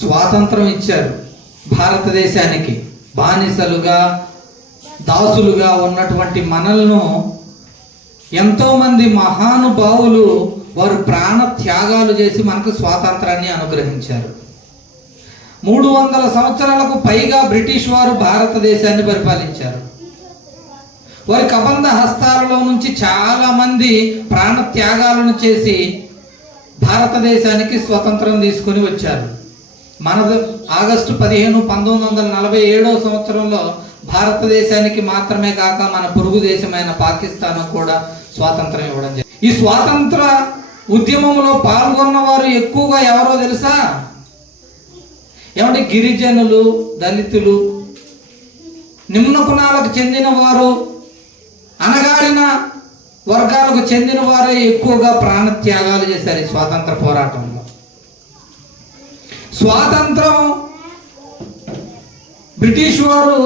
స్వాతంత్రం ఇచ్చారు భారతదేశానికి. బానిసలుగా దాసులుగా ఉన్నటువంటి మనల్ని ఎంతోమంది మహానుభావులు వారు ప్రాణ త్యాగాలు చేసి మనకు స్వాతంత్రాన్ని అనుగ్రహించారు. 300 సంవత్సరాలకు పైగా బ్రిటిష్ వారు భారతదేశాన్ని పరిపాలించారు. వారి కబంధ హస్తాలలో నుంచి చాలా మంది ప్రాణ త్యాగాలను చేసి భారతదేశానికి స్వతంత్రం తీసుకొని వచ్చారు. మన ఆగస్టు 15, 1947 సంవత్సరంలో భారతదేశానికి మాత్రమే కాక మన పొరుగు దేశమైన పాకిస్తాన్ కూడా స్వాతంత్రం ఇవ్వడం జరిగింది. ఈ స్వాతంత్ర ఉద్యమంలో పాల్గొన్న వారు ఎక్కువగా ఎవరో తెలుసా? ఏమంటే గిరిజనులు, దళితులు, నిమ్న కులాలకు చెందిన వారు, అనగాడిన వర్గాలకు చెందిన వారే ఎక్కువగా ప్రాణత్యాగాలు చేశారు ఈ స్వాతంత్ర పోరాటంలో. స్వాతంత్రం బ్రిటిష్ వారు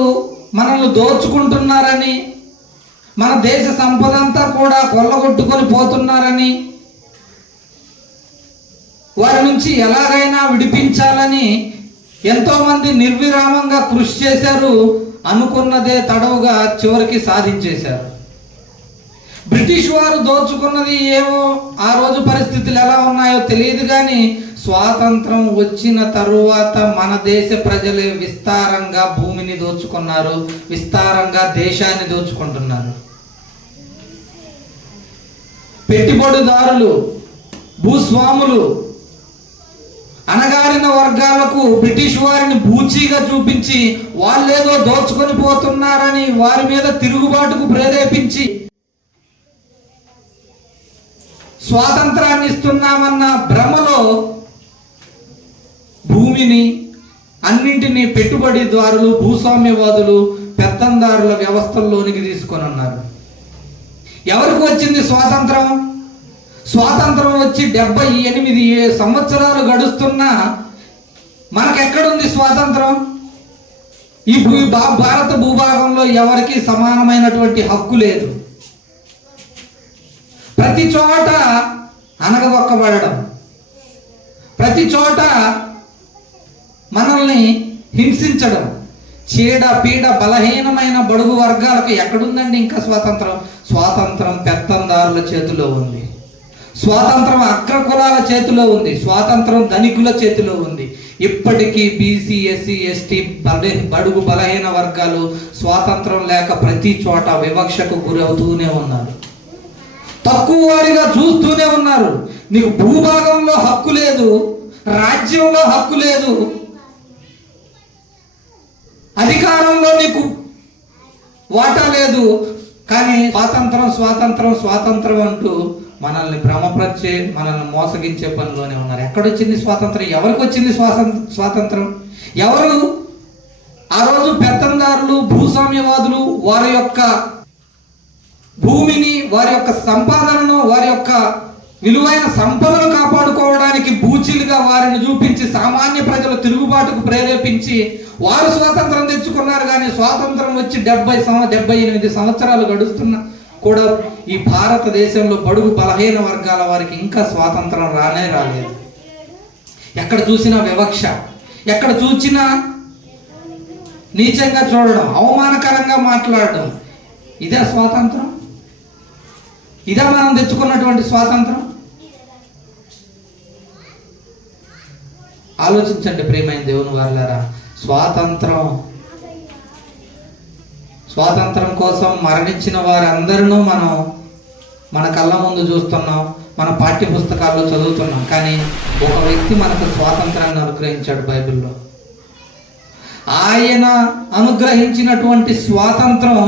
మనల్ని దోచుకుంటున్నారని, మన దేశ సంపద అంతా కూడా కొల్లగొట్టుకొని పోతున్నారని, వారి నుంచి ఎలాగైనా విడిపించాలని ఎంతోమంది నిర్విరామంగా కృషి చేశారు. అనుకున్నదే తడవుగా చివరికి సాధించేశారు. బ్రిటిష్ వారు దోచుకున్నది ఏమో ఆ రోజు పరిస్థితులు ఎలా ఉన్నాయో తెలియదు, కానీ స్వాతంత్రం వచ్చిన తరువాత మన దేశ ప్రజలే విస్తారంగా భూమిని దోచుకున్నారు, విస్తారంగా దేశాన్ని దోచుకుంటున్నారు. పెట్టుబడిదారులు, భూస్వాములు, అనగారిన వర్గాలకు బ్రిటిష్ వారిని బూచీగా చూపించి వాళ్ళేదో దోచుకొని పోతున్నారని వారి మీద తిరుగుబాటుకు ప్రేరేపించి స్వాతంత్రాన్ని ఇస్తున్నామన్న భ్రమలో భూమిని అన్నింటినీ పెట్టుబడిదారులు, భూస్వామ్యవాదులు, పెత్తందారుల వ్యవస్థల్లోనికి తీసుకొని ఉన్నారు. ఎవరికి వచ్చింది స్వాతంత్రం? స్వాతంత్రం వచ్చి 78 సంవత్సరాలు గడుస్తున్నా మనకెక్కడుంది స్వాతంత్రం? ఈ భారత భూభాగంలో ఎవరికి సమానమైనటువంటి హక్కు లేదు. ప్రతి చోట అనగదొక్కబడడం, ప్రతి చోట మనల్ని హింసించడం, చీడ పీడ బలహీనమైన బడుగు వర్గాలకు ఎక్కడుందండి ఇంకా స్వాతంత్రం? స్వాతంత్రం పెత్తందారుల చేతిలో ఉంది, స్వాతంత్రం అగ్రకులాల చేతిలో ఉంది, స్వాతంత్రం ధనికుల చేతిలో ఉంది. ఇప్పటికీ బీసీ, ఎస్సీ, ఎస్టీ, బడుగు బలహీన వర్గాలు స్వాతంత్రం లేక ప్రతి చోట వివక్షకు గురవుతూనే ఉన్నారు, తక్కువ వారిగా చూస్తూనే ఉన్నారు. నీకు భూభాగంలో హక్కు లేదు, రాజ్యంలో హక్కు లేదు, అధికారంలో నీకు వాటా లేదు, కానీ స్వాతంత్రం స్వాతంత్రం స్వాతంత్రం అంటూ మనల్ని భ్రమపరిచే, మనల్ని మోసగించే పనిలోనే ఉన్నారు. ఎక్కడొచ్చింది స్వాతంత్రం? ఎవరికి వచ్చింది స్వాతంత్రం? ఎవరు ఆ రోజు పెత్తందారులు, భూస్వామ్యవాదులు వారి యొక్క భూమిని, వారి యొక్క సంపాదనను, వారి యొక్క విలువైన సంపదను కాపాడుకోవడానికి బూచీలుగా వారిని చూపించి సామాన్య ప్రజలు తిరుగుబాటుకు ప్రేరేపించి వారు స్వాతంత్రం తెచ్చుకున్నారు. కానీ స్వాతంత్రం వచ్చి 78 సంవత్సరాలు గడుస్తున్నా కూడా ఈ భారతదేశంలో బడుగు బలహీన వర్గాల వారికి ఇంకా స్వాతంత్రం రానే రాలేదు. ఎక్కడ చూసినా వివక్ష, ఎక్కడ చూసినా నీచంగా చూడడం, అవమానకరంగా మాట్లాడడం. ఇదే స్వాతంత్రం? ఇదే మనం తెచ్చుకున్నటువంటి స్వాతంత్రం? ఆలోచించండి ప్రియమైన దేవుని వారలారా. స్వాతంత్రం కోసం మరణించిన వారందరూ మనం మన కళ్ళ ముందు చూస్తున్నాం, మన పాఠ్య పుస్తకాల్లో చదువుతున్నాం. కానీ ఒక వ్యక్తి మనకు స్వాతంత్రాన్ని అనుగ్రహించాడు బైబిల్లో. ఆయన అనుగ్రహించినటువంటి స్వాతంత్రం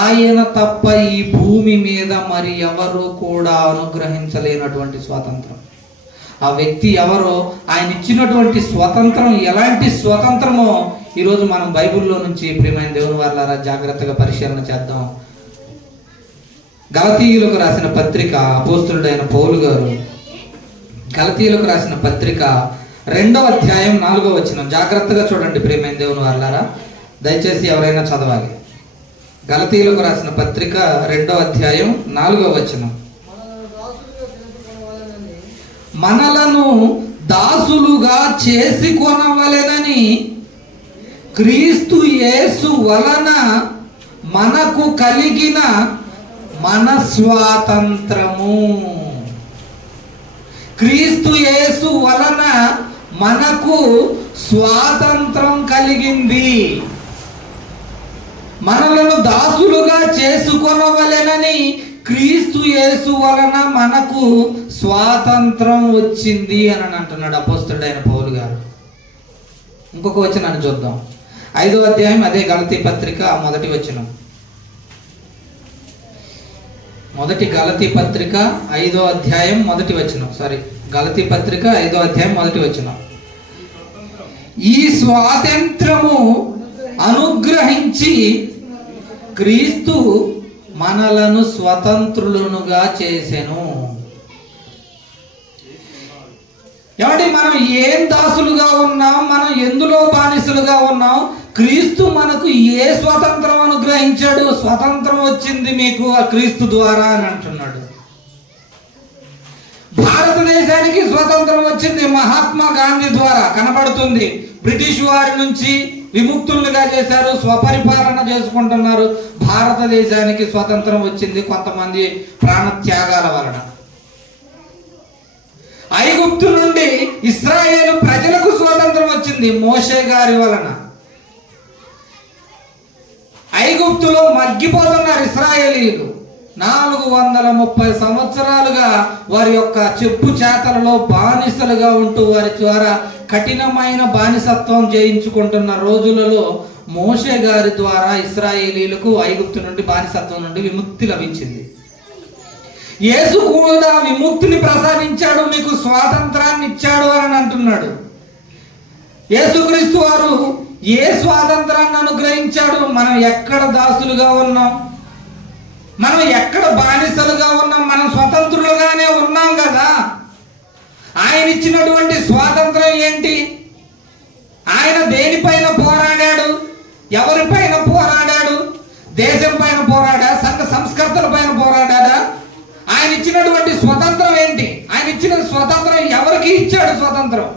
ఆయన తప్ప ఈ భూమి మీద మరి ఎవరు కూడా అనుగ్రహించలేనటువంటి స్వాతంత్రం. ఆ వ్యక్తి ఎవరో, ఆయన ఇచ్చినటువంటి స్వతంత్రం ఎలాంటి స్వతంత్రమో ఈరోజు మనం బైబిల్లో నుంచి ప్రియమైన దేవుని వారలారా జాగ్రత్తగా పరిశీలన చేద్దాం. గలతీయులకు రాసిన పత్రిక, అపోస్తలుడైన పౌలు గారు గలతీయులకు రాసిన పత్రిక 2వ అధ్యాయం 4వ వచనం జాగ్రత్తగా చూడండి ప్రియమైన దేవుని వారలారా, దయచేసి ఎవరైనా చదవాలి. గలతీయులకు రాసిన పత్రిక 2వ అధ్యాయం 4వ వచనం. మనలను దాసులుగా చేసి కొనవలెనని క్రీస్తు యేసు వలన మనకు కలిగిన మనస్వాతంత్రము. క్రీస్తు యేసు వలన మనకు స్వాతంత్రం కలిగింది. మనలను దాసులుగా చేసుకొనవలెనని క్రీస్తు యేసు వలన మనకు స్వాతంత్రం వచ్చింది అని అంటున్నాడు అపోస్తలుడైన పౌలు గారు. ఇంకొక వచనాన్ని చూద్దాం. 5వ అధ్యాయం అదే గలతీ పత్రిక మొదటి వచనం. మొదటి గలతీ పత్రిక 5వ అధ్యాయం మొదటి వచనం. గలతీ పత్రిక 5వ అధ్యాయం మొదటి వచనం. ఈ స్వాతంత్రము అనుగ్రహించి క్రీస్తు మనలను స్వతంత్రులుగా చేసెను. ఏమంటే మనం ఏం దాసులుగా ఉన్నాం, మనం ఎందులో బానిసలుగా ఉన్నాం, క్రీస్తు మనకు ఏ స్వతంత్రం అనుగ్రహించాడు? స్వతంత్రం వచ్చింది మీకు ఆ క్రీస్తు ద్వారా అని అంటున్నాడు. భారతదేశానికి స్వతంత్రం వచ్చింది మహాత్మా గాంధీ ద్వారా కనబడుతుంది. బ్రిటిష్ వారి నుంచి విముక్తులుగా చేశారు, స్వపరిపాలన చేసుకుంటున్నారు. భారతదేశానికి స్వతంత్రం వచ్చింది కొంతమంది ప్రాణత్యాగాల వలన. ఐగుప్తు నుండి ఇశ్రాయేలు ప్రజలకు స్వాతంత్రం వచ్చింది మోషే గారి వలన. ఐగుప్తులో మగ్గిపోతున్నారు ఇశ్రాయేలీలు. 430 సంవత్సరాలుగా వారి యొక్క చెప్పు చేతలలో బానిసలుగా ఉంటూ వారి ద్వారా కఠినమైన బానిసత్వం చేయించుకుంటున్న రోజులలో మోషే గారి ద్వారా ఇశ్రాయేలీలకు ఐగుప్తు నుండి బానిసత్వం నుండి విముక్తి లభించింది. యేసు కూడా విముక్తిని ప్రసాదించాడు, మీకు స్వాతంత్రాన్ని ఇచ్చాడు అని అంటున్నాడు. యేసుక్రీస్తు వారు ఏ స్వాతంత్రాన్ని అనుగ్రహించాడు? మనం ఎక్కడ దాసులుగా ఉన్నాం, మనం ఎక్కడ బానిసలుగా ఉన్నాం, మనం స్వతంత్రులుగానే ఉన్నాం కదా. ఆయన ఇచ్చినటువంటి స్వాతంత్రం ఏంటి? ఆయన దేనిపైన పోరాడాడు? ఎవరిపైన పోరాడాడు? దేశం పైన పోరాడా? సంఘ సంస్కర్తల పైన పోరాడా? ఆయన ఇచ్చినటువంటి స్వతంత్రం ఏంటి? ఆయన ఇచ్చిన స్వతంత్రం ఎవరికి ఇచ్చాడు? స్వతంత్రం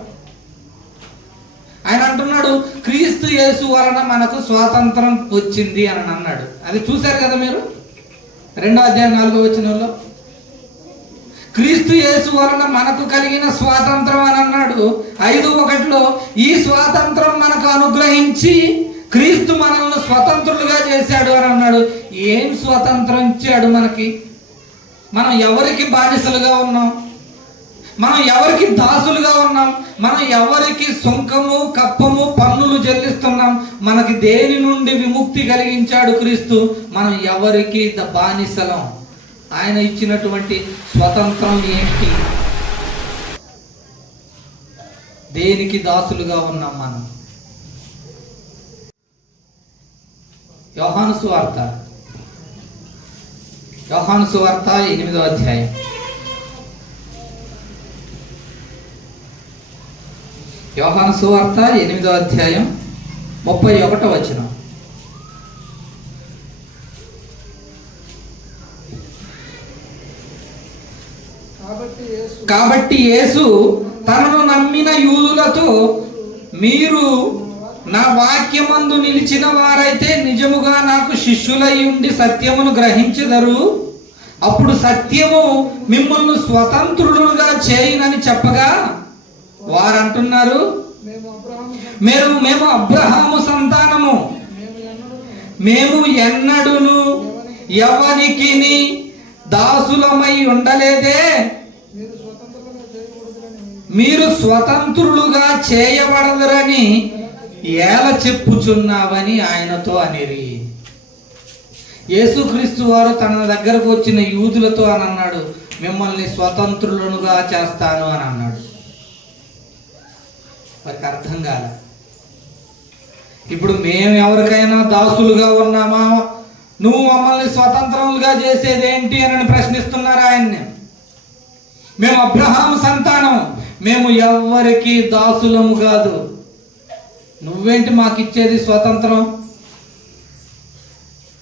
ఆయన అంటున్నాడు క్రీస్తు యేసు వలన మనకు స్వాతంత్రం వచ్చింది అని అన్నాడు. అది చూశారు కదా మీరు 2వ అధ్యాయం 4వ వచనంలో. క్రీస్తు యేసు వలన మనకు కలిగిన స్వాతంత్రం అని అన్నాడు. 5:1 ఈ స్వాతంత్రం మనకు అనుగ్రహించి క్రీస్తు మనల్ని స్వతంత్రులుగా చేశాడు అని అన్నాడు. ఏం స్వతంత్రం ఇచ్చాడు మనకి? మనం ఎవరికి బానిసలుగా ఉన్నాం? మనం ఎవరికి దాసులుగా ఉన్నాం? మనం ఎవరికి సుంకము కప్పము పన్నులు చెల్లిస్తున్నాం? మనకి దేని నుండి విముక్తి కలిగించాడు క్రీస్తు? మనం ఎవరికి బానిసలం? ఆయన ఇచ్చినటువంటి స్వతంత్రం ఏంటి? దేనికి దాసులుగా ఉన్నాం మనం? యోహాను సువార్త 8వ అధ్యాయం. యోహాను సువార్త 8వ అధ్యాయం 31వ వచనం. కాబట్టి యేసు తనను నమ్మిన యూదులతో, మీరు నా వాక్యమందు నిలిచిన వారైతే నిజముగా నాకు శిష్యులై ఉండి సత్యమును గ్రహించెదరు. అప్పుడు సత్యము మిమ్మల్ని స్వతంత్రులుగా చేయునని చెప్పగా వారు అంటున్నారు, మేము అబ్రహాము సంతానము, మేము ఎన్నడును ఎవనికి దాసులమై ఉండలేదే, మీరు స్వతంత్రులుగా చేయబడదురని ఏల చెప్పుచున్నావని ఆయనతో అనిరి. యేసుక్రీస్తు వారు తన దగ్గరకు వచ్చిన యూదులతో అని అన్నాడు, మిమ్మల్ని స్వతంత్రులుగా చేస్తాను అని అన్నాడు. వారికి అర్థం కాల. ఇప్పుడు మేము ఎవరికైనా దాసులుగా ఉన్నామా? నువ్వు మమ్మల్ని స్వతంత్రులుగా చేసేదేంటి అని ప్రశ్నిస్తున్నారు ఆయన్ని. మేము అబ్రహాము సంతానం, మేము ఎవరికి దాసులము కాదు. నువ్వేంటి మాకిచ్చేది స్వతంత్రం?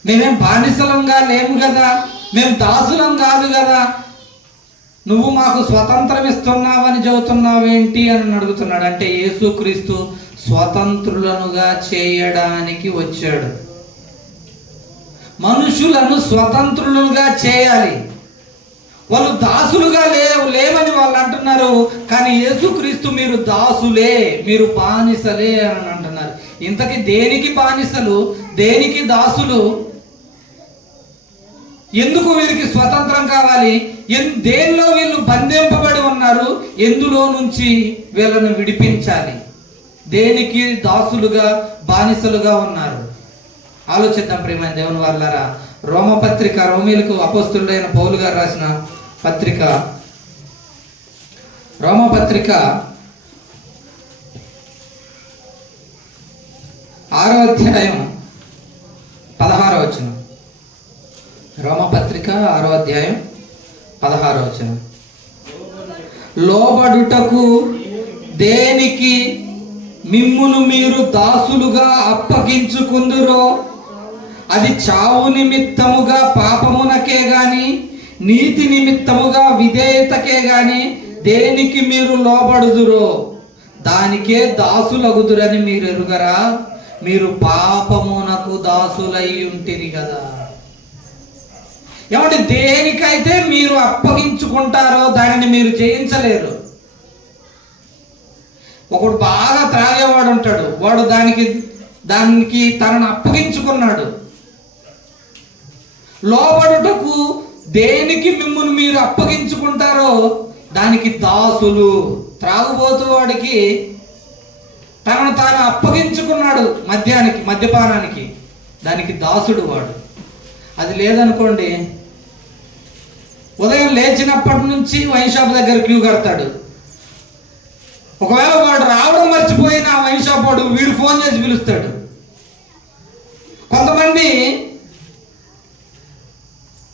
మేమేం బానిసలంగా లేము కదా, మేము దాసులం కాదు కదా. నువ్వు మాకు స్వతంత్రం ఇస్తున్నావని చెబుతున్నావేంటి అని అడుగుతున్నాడు. అంటే యేసుక్రీస్తు స్వతంత్రులనుగా చేయడానికి వచ్చాడు. మనుషులను స్వతంత్రులుగా చేయాలి. వాళ్ళు దాసులుగా లేవని వాళ్ళు అంటున్నారు. కానీ యేసుక్రీస్తు మీరు దాసులే, మీరు బానిసలే అని అంటున్నారు. ఇంతకీ దేనికి బానిసలు, దేనికి దాసులు? ఎందుకు వీరికి స్వతంత్రం కావాలి? దేనిలో వీళ్ళు బంధింపబడి ఉన్నారు? ఎందులో నుంచి వీళ్ళను విడిపించాలి? దేనికి దాసులుగా బానిసలుగా ఉన్నారు? ఆలోచిద్దాం ప్రియమైన దేవుని వారలారా. రోమపత్రిక, రోమీలకు అపోస్తులుడైన పౌలు గారు రాసిన పత్రిక, రోమపత్రిక 6వ అధ్యాయం 16వ వచనం. రోమపత్రిక 6వ అధ్యాయం 16వ వచనం. లోబడుటకు దేనికి మిమ్మును మీరు దాసులుగా అప్పగించుకుందురో అది చావు నిమిత్తముగా పాపమునకే గాని నీతి నిమిత్తముగా విధేయతకే గాని దేనికి మీరు లోబడుదురో దానికే దాసులగుదురని మీరు ఎరుగరా? మీరు పాపమునకు దాసులై ఉంటిరి కదా. ఏమంటే దేనికైతే మీరు అప్పగించుకుంటారో దానిని మీరు జయించలేరు. ఒకడు బాగా త్రాగేవాడు ఉంటాడు, వాడు దానికి తనను అప్పగించుకున్నాడు. లోబడుటకు దేనికి మిమ్మల్ని మీరు అప్పగించుకుంటారో దానికి దాసులు. త్రాగుబోతు వాడికి తనను తాను అప్పగించుకున్నాడు మద్యపానానికి, దానికి దాసుడు వాడు. అది లేదనుకోండి, ఉదయం లేచినప్పటి నుంచి వైన్ షాప్ దగ్గర క్యూ కడతాడు. ఒకవేళ వాడు రావడం మర్చిపోయిన ఆ వైన్ షాప్ వాడు వీడు ఫోన్ చేసి పిలుస్తాడు. కొంతమంది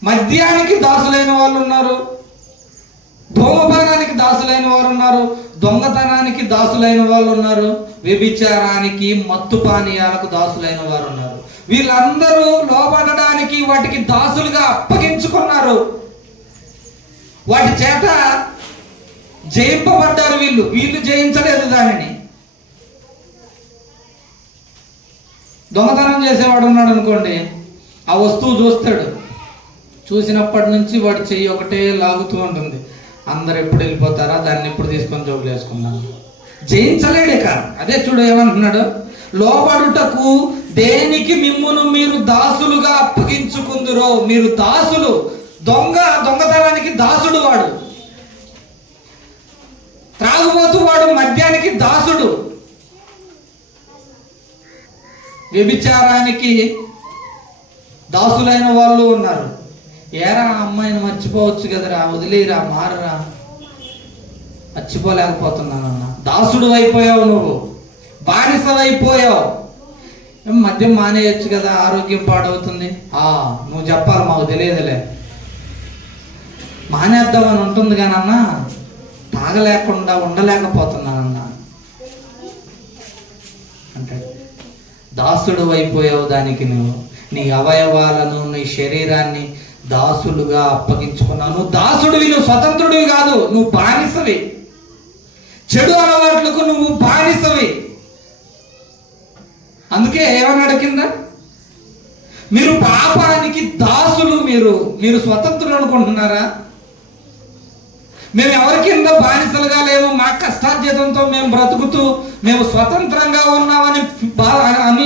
మద్యానికి దాసులైన వాళ్ళు ఉన్నారు, ధూమపానానికి దాసులైన వారు ఉన్నారు, దొంగతనానికి దాసులైన వాళ్ళు ఉన్నారు, వ్యభిచారానికి మత్తు పానీయాలకు దాసులైన వారు ఉన్నారు. వీళ్ళందరూ లోబడడానికి వాటికి దాసులుగా అప్పగించుకున్నారు. వాటి చేత జయింపబడ్డారు. వీళ్ళు జయించలేదు దానిని. దొంగతనం చేసేవాడు ఉన్నాడు అనుకోండి, ఆ వస్తువు చూస్తాడు, చూసినప్పటి నుంచి వాడి చెయ్యి ఒకటే లాగుతూ ఉంటుంది. అందరు ఎప్పుడు వెళ్ళిపోతారా, దాన్ని ఎప్పుడు తీసుకొని జోబులు వేసుకున్నాను. జయించలేడే కాదు. అదే చూడు ఏమంటున్నాడు, లోబడుటకు దేనికి మిమ్మును మీరు దాసులుగా అప్పగించుకుందురో. మీరు దాసులు. దొంగతనానికి దాసుడు వాడు, త్రాగుబోతు వాడు మద్యానికి దాసుడు, వ్యభిచారానికి దాసులైన వాళ్ళు ఉన్నారు. ఏరా అమ్మాయిని మర్చిపోవచ్చు కదరా, వదిలేరా, మారరా. మర్చిపోలేకపోతున్నానన్నా. దాసుడు అయిపోయావు, నువ్వు బానిసవైపోయావు. మద్యం మానేయచ్చు కదా, ఆరోగ్యం పాడవుతుంది. నువ్వు చెప్పాలి, మాకు తెలియదులే. మానేద్దామని ఉంటుంది కానన్నా, తాగలేకుండా ఉండలేకపోతున్నానన్నా అంటే దాసుడు అయిపోయావు దానికి. నువ్వు నీ అవయవాలను, నీ శరీరాన్ని దాసులుగా అప్పగించుకున్నావు. నువ్వు దాసుడివి, నువ్వు స్వతంత్రుడివి కాదు, నువ్వు బానిసవి. చెడు అలవాట్లకు నువ్వు బానిసవి. అందుకే ఏమన్నాడు కింద, మీరు పాపానికి దాసులు. మీరు స్వతంత్రులు అనుకుంటున్నారా? మేము ఎవరి కింద బానిసలుగా లేవు. మా కష్టార్జితంతో మేము బ్రతుకుతూ మేము స్వతంత్రంగా ఉన్నామని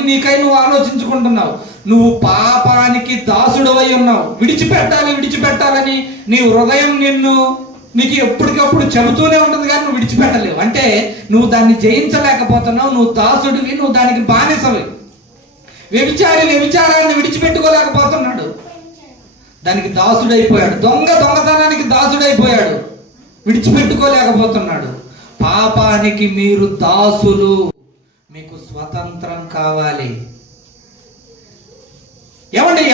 నీకై నువ్వు ఆలోచించుకుంటున్నావు. నువ్వు పాపానికి దాసుడవై ఉన్నావు. విడిచిపెట్టాలని నీ హృదయం నీకు ఎప్పటికప్పుడు చెబుతూనే ఉంటుంది, కానీ నువ్వు విడిచిపెట్టలేవు. అంటే నువ్వు దాన్ని జయించలేకపోతున్నావు. నువ్వు దాసుడివి, నువ్వు దానికి బానిసవి. వ్యభిచారాన్ని విడిచిపెట్టుకోలేకపోతున్నాడు, దానికి దాసుడైపోయాడు. దొంగతనానికి దాసుడైపోయాడు, విడిచిపెట్టుకోలేకపోతున్నాడు. పాపానికి మీరు దాసులు. మీకు స్వతంత్రం కావాలి.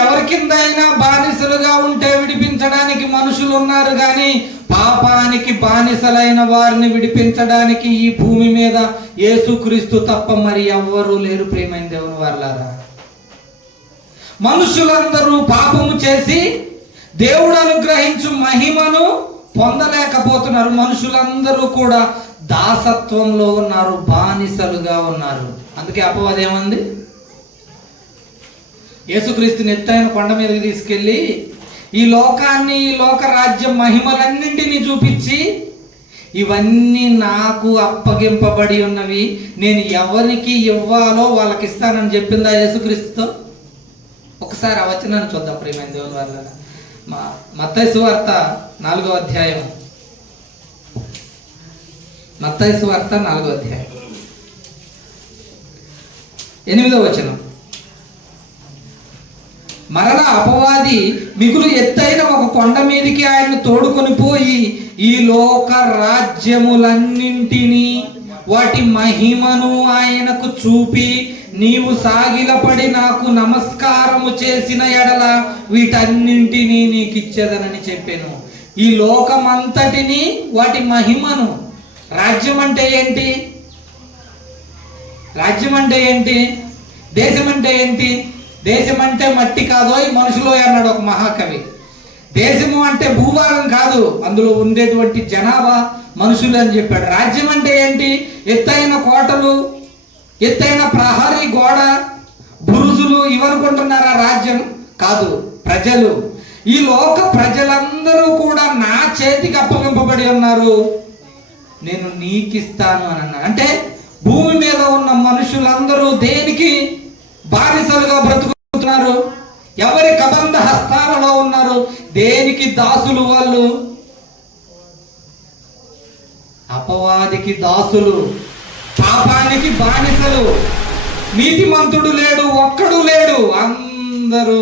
ఎవరి కిందైనా బానిసలుగా ఉంటే విడిపించడానికి మనుషులు ఉన్నారు, కానీ పాపానికి బానిసలైన వారిని విడిపించడానికి ఈ భూమి మీద యేసుక్రీస్తు తప్ప మరి ఎవ్వరూ లేరు. ప్రియమైన దేవుని వారలారా, మనుషులందరూ పాపము చేసి దేవుడు అనుగ్రహించు మహిమను పొందలేకపోతున్నారు. మనుషులందరూ కూడా దాసత్వంలో ఉన్నారు, బానిసలుగా ఉన్నారు. అందుకే అపవాది ఏమంది? యేసుక్రీస్తుని ఎత్తైన కొండ మీదకి తీసుకెళ్ళి ఈ లోకాన్ని, ఈ లోక రాజ్యం మహిమలన్నింటినీ చూపించి, ఇవన్నీ నాకు అప్పగింపబడి ఉన్నవి, నేను ఎవరికి ఇవ్వాలో వాళ్ళకి ఇస్తానని చెప్పిందా యేసుక్రీస్తుతో? ఒకసారి ఆ వచనాన్ని చూద్దాం ప్రియమైన దేవుని వల్ల. మత్తయి సువార్త 4వ అధ్యాయం. మత్తయి సువార్త 4వ అధ్యాయం 8వ వచనం. మరలా అపవాది మిగులు ఎత్తైన ఒక కొండ మీదకి ఆయన్ను తోడుకొని పోయి ఈ లోక రాజ్యములన్నింటినీ వాటి మహిమను ఆయనకు చూపి, నీవు సాగిలపడి నాకు నమస్కారము చేసిన ఎడల వీటన్నింటినీ నీకు ఇచ్చేదనని చెప్పాను. ఈ లోకమంతటిని, వాటి మహిమను. రాజ్యం అంటే ఏంటి? రాజ్యం అంటే ఏంటి? దేశం అంటే ఏంటి? దేశం అంటే మట్టి కాదోయ్ మనుషులో అన్నాడు ఒక మహాకవి. దేశము అంటే భూభాగం కాదు, అందులో ఉండేటువంటి జనాభా మనుషులు అని చెప్పాడు. రాజ్యం అంటే ఏంటి? ఎత్తైన కోటలు, ఎత్తైన ప్రహరీ గోడ, బురుజులు ఇవనుకుంటున్నారా రాజ్యం? కాదు, ప్రజలు. ఈ లోక ప్రజలందరూ కూడా నా చేతికి అప్పగింపబడి ఉన్నారు, నేను నీకిస్తాను అని అన్నాడు. అంటే భూమి మీద ఉన్న మనుషులందరూ దేనికి బానిసలుగా బ్రతుకుతున్నారు? ఎవరి కబంధ హస్తాలలో ఉన్నారు? దేనికి దాసులు వాళ్ళు? అపవాదికి దాసులు, పాపానికి బానిసలు. నీతిమంతుడు లేడు, ఒక్కడు లేడు, అందరూ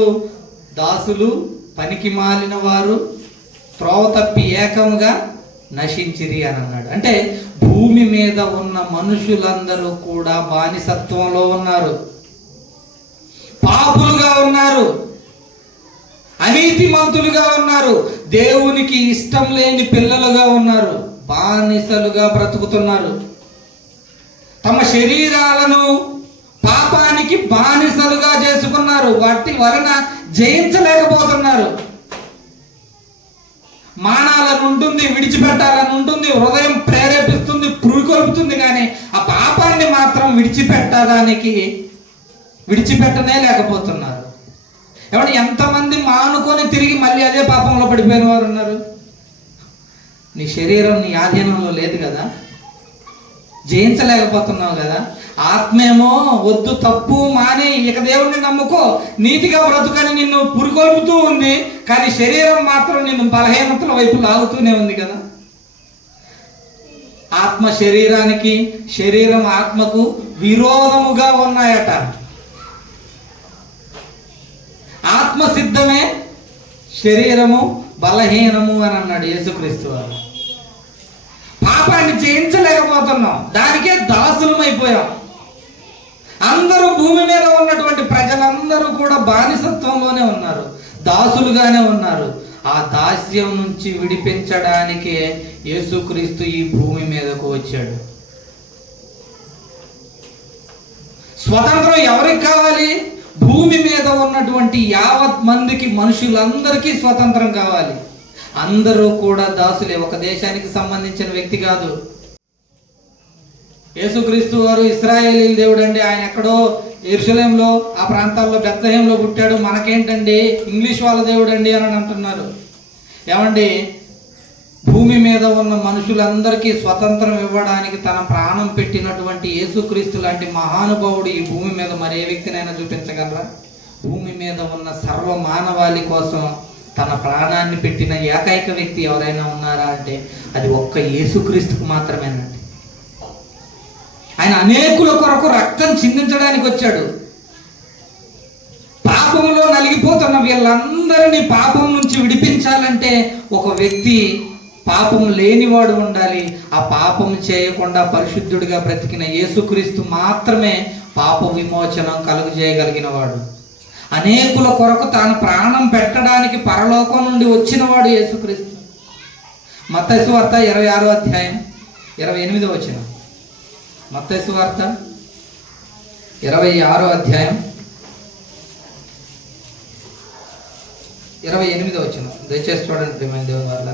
దాసులు, పనికి మాలిన వారు, త్రోవ తప్పి ఏకంగా నశించిరి అని అన్నాడు. అంటే భూమి మీద ఉన్న మనుషులందరూ కూడా బానిసత్వంలో ఉన్నారు, పాపులుగా ఉన్నారు, అనీతిమంతులుగా ఉన్నారు, దేవునికి ఇష్టం లేని పిల్లలుగా ఉన్నారు, బానిసలుగా బ్రతుకుతున్నారు. తమ శరీరాలను పాపానికి బానిసలుగా చేసుకున్నారు, వాటి వలన జయించలేకపోతున్నారు. మానాలని ఉంటుంది, విడిచిపెట్టాలని ఉంటుంది, హృదయం ప్రేరేపిస్తుంది, పురుకొల్పుతుంది, కానీ ఆ పాపాన్ని మాత్రం విడిచిపెట్టనే లేకపోతున్నారు. ఎవరు ఎంతమంది మానుకొని తిరిగి మళ్ళీ అదే పాపంలో పడిపోయిన వారు ఉన్నారు. నీ శరీరం నీ ఆధీనంలో లేదు కదా, జయించలేకపోతున్నావు కదా. ఆత్మేమో వద్దు, తప్పు మాని, ఇక దేవుణ్ణి నమ్ముకో, నీతిగా బ్రతుకని నిన్ను పురికొల్పుతూ ఉంది, కానీ శరీరం మాత్రం నిన్ను బలహీనతల వైపు లాగుతూనే ఉంది కదా. ఆత్మ శరీరానికి, శరీరం ఆత్మకు విరోధముగా ఉన్నాయట. ఆత్మ సిద్ధమే, శరీరము బలహీనము అని అన్నాడు యేసుక్రీస్తు వారు. పాపాన్ని జయించలేకపోతున్నాం, దానికే దాసులమైపోయాం. అందరూ భూమి మీద ఉన్నటువంటి ప్రజలందరూ కూడా బానిసత్వంలోనే ఉన్నారు, దాసులుగానే ఉన్నారు. ఆ దాస్యం నుంచి విడిపించడానికే యేసుక్రీస్తు ఈ భూమి మీదకు వచ్చాడు. స్వతంత్రం ఎవరికి కావాలి? భూమి మీద ఉన్నటువంటి యావత్ మందికి, మనుషులందరికీ స్వతంత్రం కావాలి. అందరూ కూడా దాసులే, ఒక దేశానికి సంబంధించిన వ్యక్తి కాదు. యేసుక్రీస్తు వారు ఇశ్రాయేలీల దేవుడు అండి. ఆయన ఎక్కడో యెరూషలేంలో, ఆ ప్రాంతాల్లో బెత్లెహేంలో పుట్టాడు. మనకేంటండి ఇంగ్లీష్ వాళ్ళ దేవుడు అండి అని అంటున్నారు. ఏమండి, భూమి మీద ఉన్న మనుషులందరికీ స్వతంత్రం ఇవ్వడానికి తన ప్రాణం పెట్టినటువంటి యేసుక్రీస్తు లాంటి మహానుభావుడు ఈ భూమి మీద మరే వ్యక్తినైనా చూపించగలరా? భూమి మీద ఉన్న సర్వ మానవాళి కోసం తన ప్రాణాన్ని పెట్టిన ఏకైక వ్యక్తి ఎవరైనా ఉన్నారా అంటే అది ఒక్క యేసుక్రీస్తుకు మాత్రమేనండి. ఆయన అనేకుల కొరకు రక్తం చిందించడానికి వచ్చాడు. పాపంలో నలిగిపోతున్న వీళ్ళందరినీ పాపం నుంచి విడిపించాలంటే ఒక వ్యక్తి పాపం లేనివాడు ఉండాలి. ఆ పాపం చేయకుండా పరిశుద్ధుడిగా బ్రతికిన యేసుక్రీస్తు మాత్రమే పాప విమోచనం కలుగజేయగలిగిన వాడు. అనేకుల కొరకు తాను ప్రాణం పెట్టడానికి పరలోకం నుండి వచ్చినవాడు యేసుక్రీస్తు. మత్తయి సువార్త 26వ అధ్యాయం 28వ వచనం. మత్తయి సువార్త 26వ అధ్యాయం 28వ వచనం. దయచేసి చూడండి ప్రియమైన దేవుని వాళ్ళ.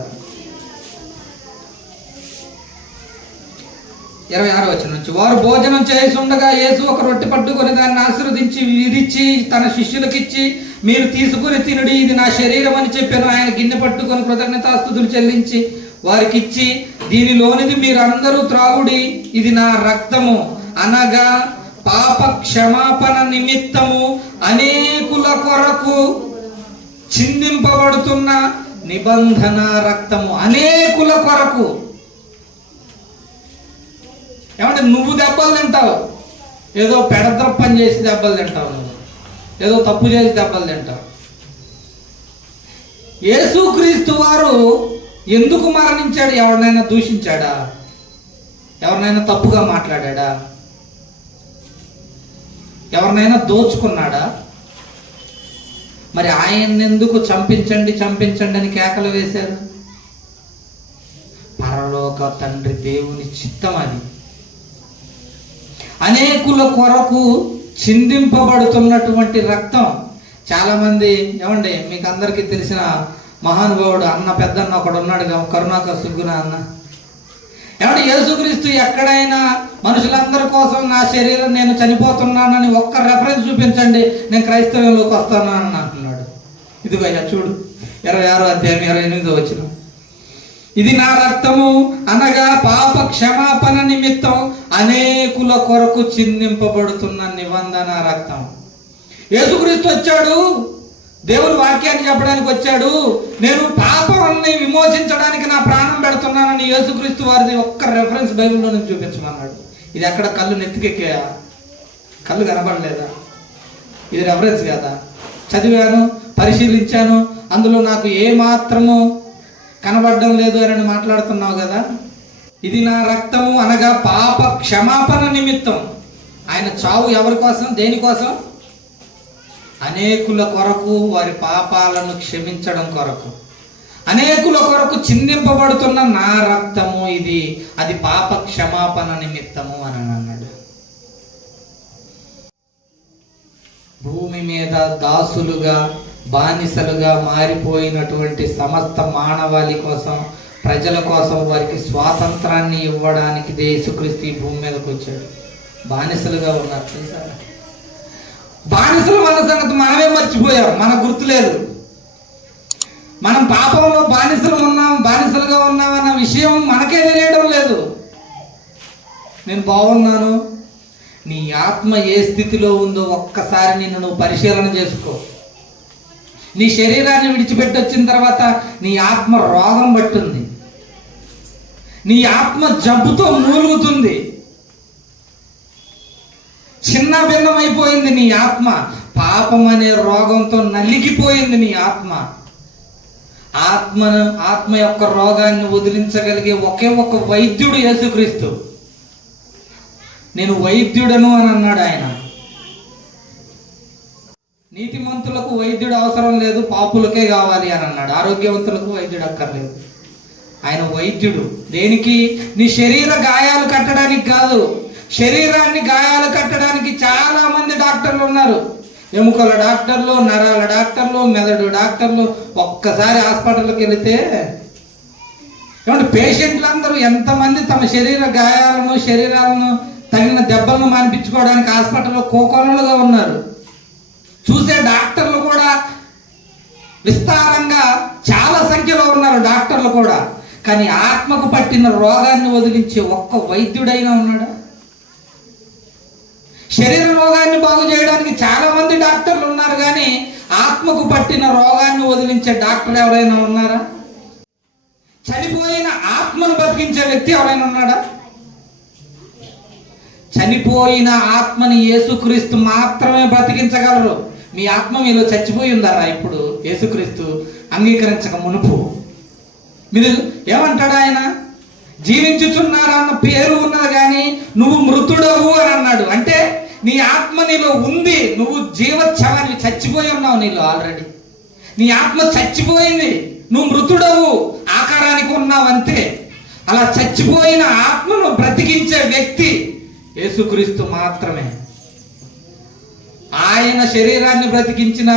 26వ నుంచి, వారు భోజనం చేస్తుండగా యేసు ఒక రొట్టె పట్టుకొని దాన్ని ఆశీర్వదించి విరిచి తన శిష్యులకిచ్చి, మీరు తీసుకుని తినుడి, ఇది నా శరీరం అని చెప్పాను. ఆయన గిన్నె పట్టుకొని కృతజ్ఞతాస్తుతులు చెల్లించి వారికిచ్చి, దీనిలోనిది మీరందరూ త్రాగుడి, ఇది నా రక్తము, అనగా పాప క్షమాపణ నిమిత్తము అనేకుల కొరకు చిందింపబడుతున్న నిబంధన రక్తము. అనేకుల కొరకు. ఏమంటే నువ్వు దెబ్బలు తింటావు, ఏదో పెడద్ర పని చేసి దెబ్బలు తింటావు, నువ్వు ఏదో తప్పు చేసి దెబ్బలు తింటావు. యేసుక్రీస్తు వారు ఎందుకు మరణించాడు? ఎవరినైనా దూషించాడా? ఎవరినైనా తప్పుగా మాట్లాడా? ఎవరినైనా దోచుకున్నాడా? మరి ఆయన్ని ఎందుకు చంపించండి చంపించండి అని కేకలు వేశారు? పరలోక తండ్రి దేవుని చిత్తం అది. అనేకుల కొరకు చిందింపబడుతున్నటువంటి రక్తం. చాలామంది, ఏమండి మీకు అందరికీ తెలిసిన మహానుభావుడు అన్న పెద్దన్న ఒకడు ఉన్నాడు, కరుణాకర్ సుగ్గున అన్న. ఏమంటే యేసుక్రీస్తు ఎక్కడైనా మనుషులందరి కోసం నా శరీరం నేను చనిపోతున్నానని ఒక్క రెఫరెన్స్ చూపించండి, నేను క్రైస్తవంలోకి వస్తాను అని అంటున్నాడు. ఇదిగో చూడు 26వ అధ్యాయం 28వ వచనం, ఇది నా రక్తము అనగా పాప క్షమాపణ నిమిత్తం అనేకుల కొరకు చిందింపబడుతున్న నిబంధన రక్తం. యేసుక్రీస్తు వచ్చాడు, దేవుని వాక్యాన్ని చెప్పడానికి వచ్చాడు. నేను పాపాన్ని విమోచించడానికి నా ప్రాణం పెడుతున్నానని యేసుక్రీస్తు వారిది ఒక్క రెఫరెన్స్ బైబిల్లో నుంచి చూపించమన్నాడు. ఇది ఎక్కడ కళ్ళు నెత్తికెక్కా? కళ్ళు కనబడలేదా? ఇది రెఫరెన్స్ కదా. చదివాను, పరిశీలించాను, అందులో నాకు ఏ మాత్రము కనబడడం లేదు అని మాట్లాడుతున్నావు కదా. ఇది నా రక్తము అనగా పాప క్షమాపణ నిమిత్తం. ఆయన చావు ఎవరి కోసం, దేనికోసం? అనేకుల కొరకు, వారి పాపాలను క్షమించడం కొరకు. అనేకుల కొరకు చిందింపబడుతున్న నా రక్తము ఇది, అది పాప క్షమాపణ నిమిత్తము అని అన్నాడు. భూమి మీద దాసులుగా బానిసలుగా మారిపోయినటువంటి సమస్త మానవాళి కోసం, ప్రజల కోసం, వారికి స్వాతంత్రాన్ని ఇవ్వడానికి యేసుక్రీస్తు ఈ భూమి మీదకి వచ్చాడు. బానిసలుగా ఉన్నారు తెలుసా? బానిసలు మన సంగతి మనమే మర్చిపోయాం, మనకు గుర్తులేదు. మనం పాపంలో బానిసలుగా ఉన్నామన్న విషయం మనకే తెలియడం లేదు. నేను బాగున్నాను, నీ ఆత్మ ఏ స్థితిలో ఉందో ఒక్కసారి నిన్ను నువ్వు పరిశీలన చేసుకో. నీ శరీరాన్ని విడిచిపెట్టి వచ్చిన తర్వాత నీ ఆత్మ రోగం పట్టుంది, నీ ఆత్మ జబ్బుతో మూలుగుతుంది, చిన్న భిన్నమైపోయింది నీ ఆత్మ, పాపం అనే రోగంతో నలిగిపోయింది నీ ఆత్మ. ఆత్మ యొక్క రోగాన్ని వదిలించగలిగే ఒకే ఒక వైద్యుడు యేసుక్రీస్తు. నేను వైద్యుడను అని అన్నాడు ఆయన. నీతిమంతులకు వైద్యుడు అవసరం లేదు, పాపులకే కావాలి అని అన్నాడు. ఆరోగ్యవంతులకు వైద్యుడు అక్కర్లేదు. ఆయన వైద్యుడు దేనికి? నీ శరీర గాయాలు కట్టడానికి కాదు. శరీరాన్ని గాయాలు కట్టడానికి చాలా మంది డాక్టర్లు ఉన్నారు. ఎముకల డాక్టర్లు, నరాల డాక్టర్లు, మెదడు డాక్టర్లు. ఒక్కసారి హాస్పిటల్కి వెళితే ఏమంటే పేషెంట్లందరూ ఎంతమంది తమ శరీర గాయాలను, శరీరాలను తగిన దెబ్బలను మానిపించుకోవడానికి హాస్పిటల్లో కోకొల్లలుగా ఉన్నారు. చూసే డాక్టర్లు కూడా విస్తారంగా చాలా సంఖ్యలో ఉన్నారు డాక్టర్లు కూడా. కానీ ఆత్మకు పట్టిన రోగాన్ని వదిలించే ఒక్క వైద్యుడైనా ఉన్నాడా? శరీర రోగాన్ని బాగు చేయడానికి చాలా మంది డాక్టర్లు ఉన్నారు, కానీ ఆత్మకు పట్టిన రోగాన్ని వదిలించే డాక్టర్ ఎవరైనా ఉన్నారా? చనిపోయిన ఆత్మను బతికించే వ్యక్తి ఎవరైనా ఉన్నాడా? చనిపోయిన ఆత్మని యేసుక్రీస్తు మాత్రమే బ్రతికించగలరు. మీ ఆత్మ మీలో చచ్చిపోయి ఉందారా ఇప్పుడు? యేసుక్రీస్తు అంగీకరించక మునుపు మీరు ఏమంటాడు ఆయన? జీవించుచున్నారా అన్న పేరు ఉన్నది, కానీ నువ్వు మృతుడవు అని అన్నాడు. అంటే నీ ఆత్మ నీలో ఉంది, నువ్వు జీవోత్సవాన్ని చచ్చిపోయి ఉన్నావు, నీలో ఆల్రెడీ నీ ఆత్మ చచ్చిపోయింది, నువ్వు మృతుడవు, ఆకారానికి ఉన్నావు అంతే. అలా చచ్చిపోయిన ఆత్మను బ్రతికించే వ్యక్తి యేసుక్రీస్తు మాత్రమే. ఆయన శరీరాన్ని బ్రతికించిన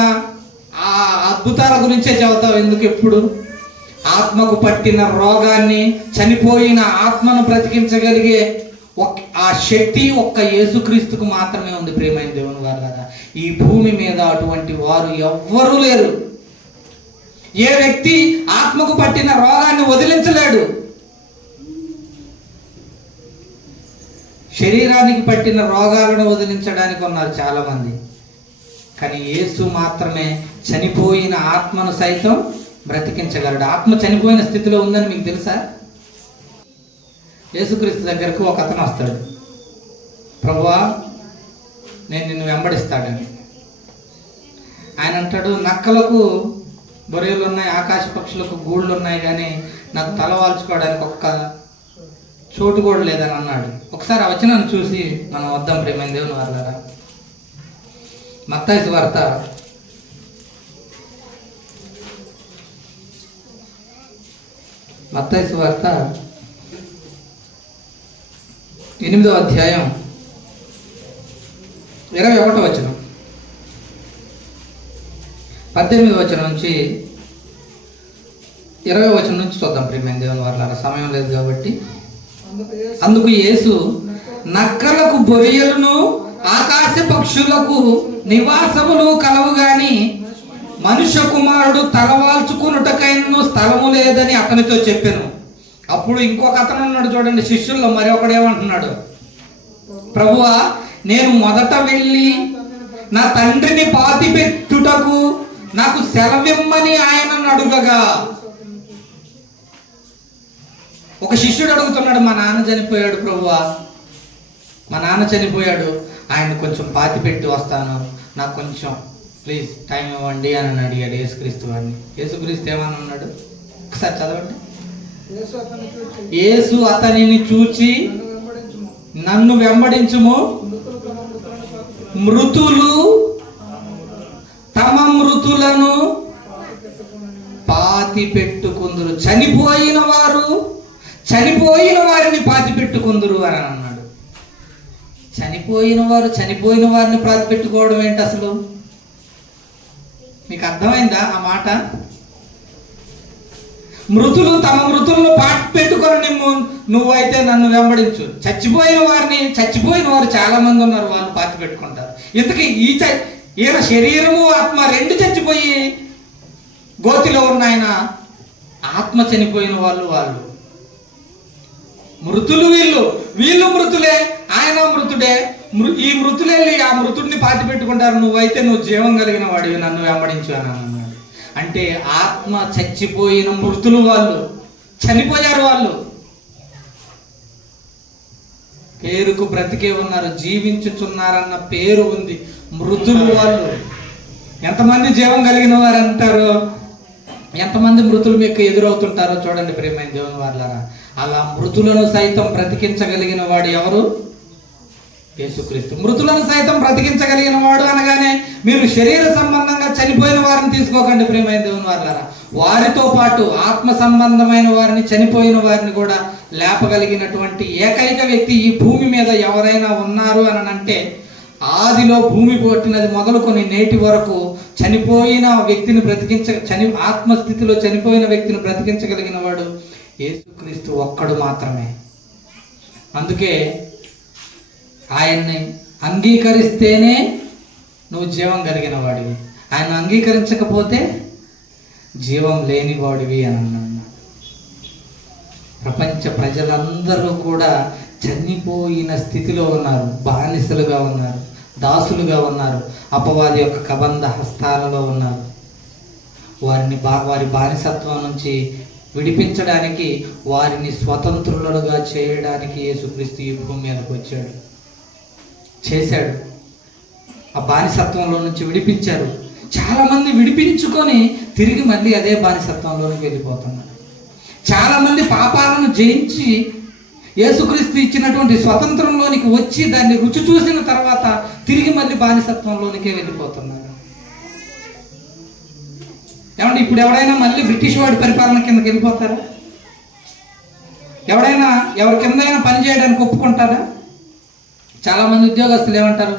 ఆ అద్భుతాల గురించే చెబుతావు ఎందుకు ఎప్పుడు? ఆత్మకు పట్టిన రోగాన్ని, చనిపోయిన ఆత్మను బ్రతికించగలిగే ఆ శక్తి ఒక్క యేసుక్రీస్తుకు మాత్రమే ఉంది. ప్రియమైన దేవుని వారలారా, ఈ భూమి మీద అటువంటి వారు ఎవ్వరూ లేరు. ఏ వ్యక్తి ఆత్మకు పట్టిన రోగాన్ని వదిలించలేడు. శరీరానికి పట్టిన రోగాలను వదిలించడానికి ఉన్నారు చాలామంది, కానీ యేసు మాత్రమే చనిపోయిన ఆత్మను సైతం బ్రతికించగలడు. ఆత్మ చనిపోయిన స్థితిలో ఉందని మీకు తెలుసా? యేసుక్రీస్తు దగ్గరకు ఒక అతను వస్తాడు, ప్రభువా నేను నిన్ను వెంబడిస్తాడని. ఆయన అంటాడు, నక్కలకు బొరియలు ఉన్నాయి, ఆకాశ పక్షులకు గూళ్ళు ఉన్నాయి, కానీ నాకు తల వాల్చుకోవడానికి ఒక్క చోటు కూడా లేదని అన్నాడు. ఒకసారి ఆ వచనాన్ని చూసి మనం వద్దాం ప్రియమైన దేవుని వారలారా. మత్తయి సువార్త 8వ అధ్యాయం 21వ వచనం, 18వ వచనం నుంచి 20వ వచనం నుంచి చూద్దాం ప్రియమైన దేవుని వారలారా, సమయం లేదు కాబట్టి. అందుకు యేసు, నక్కలకు బొరియలను ఆకాశ పక్షులకు నివాసములు కలవు గాని మనుష్య కుమారుడు తలవాల్చుకున్నటకైనను స్థలము లేదని అతనితో చెప్పాను. అప్పుడు ఇంకొక అతను ఉన్నాడు చూడండి, శిష్యుల్లో మరి ఒకడేమంటున్నాడు, ప్రభువా నేను మొదట వెళ్ళి నా తండ్రిని పాతిపెట్టుటకు నాకు సెలవిమ్మని ఆయనను అడుగగా. ఒక శిష్యుడు అడుగుతున్నాడు, మా నాన్న చనిపోయాడు ప్రభువా, మా నాన్న చనిపోయాడు, ఆయన కొంచెం పాతిపెట్టి వస్తాను, నాకు కొంచెం ప్లీజ్ టైం ఇవ్వండి అని అడిగాడు యేసుక్రీస్తు వారిని. యేసుక్రీస్తు ఏమని అన్నాడు? ఒకసారి చదవండి. యేసు అతనిని చూచి, నన్ను వెంబడించుము, మృతులు తమ మృతులను పాతి పెట్టుకుందురు, చనిపోయిన వారిని పాతి పెట్టుకుందురు అని అన్నాడు. చనిపోయిన వారిని పాతి పెట్టుకోవడం ఏంటి అసలు? మీకు అర్థమైందా ఆ మాట? మృతులు తమ మృతులను పాతి పెట్టుకొని నువ్వైతే నన్ను వెంబడించు. చచ్చిపోయిన వారు చాలా మంది ఉన్నారు, వాళ్ళు పాతి పెట్టుకుంటారు. ఇంతకీ ఈయన శరీరము ఆత్మ రెండు చచ్చిపోయి గోతిలో ఉన్న ఆయన ఆత్మ చనిపోయిన వాళ్ళు మృతులు. వీళ్ళు మృతులే, ఆయన మృతుడే. ఈ మృతులెళ్ళి ఆ మృతుడిని పాతి పెట్టుకుంటారు. నువ్వు జీవం కలిగిన వాడివి, నన్ను వెంబడించు అని అన్నాడు. అంటే ఆత్మ చచ్చిపోయిన మృతులు, వాళ్ళు చనిపోయారు. వాళ్ళు పేరుకు బ్రతికే ఉన్నారు, జీవించుచున్నారన్న పేరు ఉంది. మృతులు వాళ్ళు. ఎంతమంది జీవం కలిగిన వారు అంటారు, ఎంతమంది మృతులు మీకు ఎదురవుతుంటారో చూడండి ప్రియమైన దేవుని వారలారా. అలా మృతులను సైతం బ్రతికించగలిగిన వాడు ఎవరు? యేసుక్రీస్తు. మృతులను సైతం బ్రతికించగలిగిన వాడు అనగానే మీరు శరీర సంబంధంగా చనిపోయిన వారిని తీసుకోకండి ప్రియమైన దేవుని వారలారా. వారితో పాటు ఆత్మ సంబంధమైన వారిని, చనిపోయిన వారిని కూడా లేపగలిగినటువంటి ఏకైక వ్యక్తి ఈ భూమి మీద ఎవరైనా ఉన్నారు అని అంటే, ఆదిలో భూమి పుట్టినది మొదలుకొని నేటి వరకు చనిపోయిన వ్యక్తిని ఆత్మస్థితిలో చనిపోయిన వ్యక్తిని బ్రతికించగలిగిన వాడు యేసుక్రీస్తు ఒక్కడు మాత్రమే. అందుకే ఆయన్ని అంగీకరిస్తేనే నువ్వు జీవం కలిగిన వాడివి, ఆయన అంగీకరించకపోతే జీవం లేని వాడివి అని అన్నాడు. ప్రపంచ ప్రజలందరూ కూడా చనిపోయిన స్థితిలో ఉన్నారు, బానిసలుగా ఉన్నారు, దాసులుగా ఉన్నారు, అపవాది యొక్క కబంధ హస్తాలలో ఉన్నారు. వారి బానిసత్వం నుంచి విడిపించడానికి, వారిని స్వతంత్రులుగా చేయడానికి యేసుక్రీస్తు ఈ భూమి మీదకి చేశాడు. ఆ బానిసత్వంలో నుంచి విడిపించారు. చాలామంది విడిపించుకొని తిరిగి మళ్ళీ అదే బానిసత్వంలోకి వెళ్ళిపోతున్నారు. చాలామంది పాపాలను జయించి యేసుక్రీస్తు ఇచ్చినటువంటి స్వతంత్రంలోనికి వచ్చి దాన్ని రుచి చూసిన తర్వాత తిరిగి మళ్ళీ బానిసత్వంలోనికే వెళ్ళిపోతున్నారు. ఏమంటే ఇప్పుడు ఎవడైనా మళ్ళీ బ్రిటిష్ వాడి పరిపాలన కిందకి వెళ్ళిపోతారా? ఎవరి కిందైనా పని చేయడానికి ఒప్పుకుంటారా? చాలామంది ఉద్యోగస్తులు ఏమంటారు,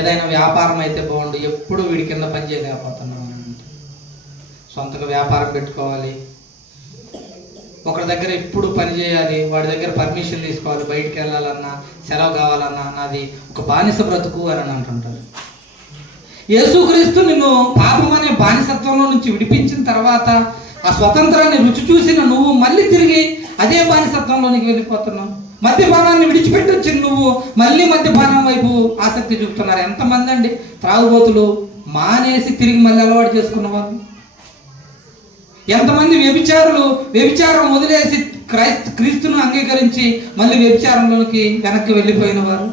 ఏదైనా వ్యాపారం అయితే బాగుండు, ఎప్పుడు వీడి కింద పని చేయలేకపోతున్నాం అని అంటారు. సొంతగా వ్యాపారం పెట్టుకోవాలి, ఒకరి దగ్గర ఎప్పుడు పని చేయాలి, వాడి దగ్గర పర్మిషన్ తీసుకోవాలి, బయటికి వెళ్ళాలన్నా సెలవు కావాలన్నా నాది ఒక బానిస బ్రతుకు అని అంటుంటారు. యేసుక్రీస్తు నిన్ను పాపం అనే బానిసత్వంలో నుంచి విడిపించిన తర్వాత ఆ స్వతంత్రాన్ని రుచి చూసిన నువ్వు మళ్ళీ తిరిగి అదే బానిసత్వంలోనికి వెళ్ళిపోతున్నావు. మద్యపానాన్ని విడిచిపెట్టి వచ్చిన నువ్వు మళ్ళీ మద్యపానం వైపు ఆసక్తి చూపుతున్నారు. ఎంతమంది అండి త్రాగుబోతులు మానేసి తిరిగి మళ్ళీ అలవాటు చేసుకున్నవారు? ఎంతమంది వ్యభిచారం వదిలేసి క్రీస్తును అంగీకరించి మళ్ళీ వ్యభిచారంలోకి వెనక్కి వెళ్ళిపోయిన వారు?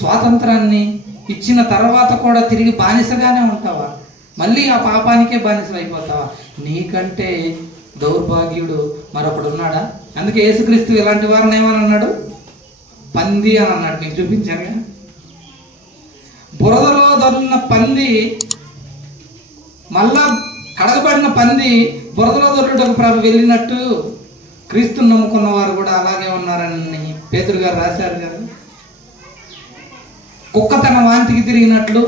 స్వాతంత్రాన్ని ఇచ్చిన తర్వాత కూడా తిరిగి బానిసగానే ఉంటావా? మళ్ళీ ఆ పాపానికే బానిసలు అయిపోతావా? నీకంటే దౌర్భాగ్యుడు మరొకడు ఉన్నాడా? అందుకే యేసుక్రీస్తు ఇలాంటి వారిని ఏమని అన్నాడు? పంది అని అన్నాడు. మీకు చూపించాను కదా, బురదలో దొరికిన పంది, మళ్ళా కడగబడిన పంది బురదలో దొరకటకు వెళ్ళినట్టు క్రీస్తుని నమ్ముకున్న వారు కూడా అలాగే ఉన్నారని పేతురు గారు రాశారు కదా. కుక్క తన వాంతికి తిరిగినట్లు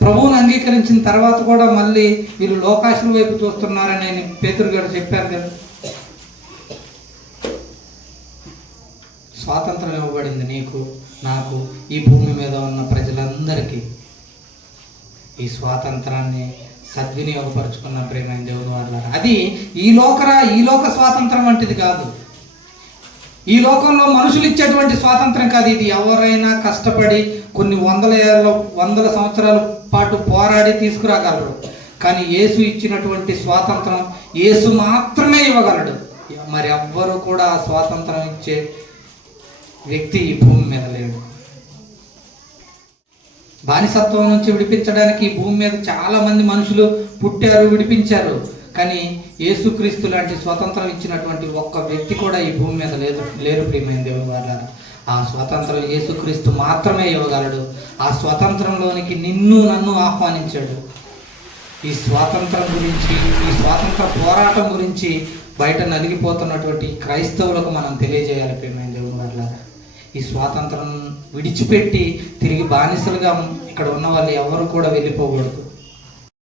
ప్రభువుని అంగీకరించిన తర్వాత కూడా మళ్ళీ వీళ్ళు లోకాశల వైపు చూస్తున్నారని పేతురు గారు చెప్పారు కదా. స్వాతంత్రం ఇవ్వబడింది నీకు, నాకు, ఈ భూమి మీద ఉన్న ప్రజలందరికీ. ఈ స్వాతంత్రాన్ని సద్వినియోగపరుచుకున్న ప్రేమైన దేవుని వారలారా, అది ఈ లోక స్వాతంత్రం వంటిది కాదు. ఈ లోకంలో మనుషులు ఇచ్చేటువంటి స్వాతంత్రం కాదు ఇది. ఎవరైనా కష్టపడి కొన్ని వందల సంవత్సరాల పాటు పోరాడి తీసుకురాగలరు. కానీ యేసు ఇచ్చినటువంటి స్వాతంత్రం యేసు మాత్రమే ఇవ్వగలడు. మరి ఎవ్వరు కూడా ఆ స్వాతంత్రం ఇచ్చే వ్యక్తి ఈ భూమి మీద లేడు. బానిసత్వం నుంచి విడిపించడానికి ఈ భూమి మీద చాలా మంది మనుషులు పుట్టారు, విడిపించారు. కానీ యేసుక్రీస్తు లాంటి స్వతంత్రం ఇచ్చినటువంటి ఒక్క వ్యక్తి కూడా ఈ భూమి మీద లేరు ప్రియమైన దేవుని వారలారా. ఆ స్వతంత్రం యేసుక్రీస్తు మాత్రమే ఇవ్వగలడు. ఆ స్వతంత్రంలోనికి నిన్ను నన్ను ఆహ్వానించాడు. ఈ స్వాతంత్రం గురించి, ఈ స్వాతంత్ర పోరాటం గురించి బయట నలిగిపోతున్నటువంటి క్రైస్తవులకు మనం తెలియజేయాలి ప్రియమైన దేవుని వారలారా. ఈ స్వాతంత్రం విడిచిపెట్టి తిరిగి బానిసలుగా ఇక్కడ ఉన్న వాళ్ళు ఎవరు కూడా వెళ్ళిపోకూడదు.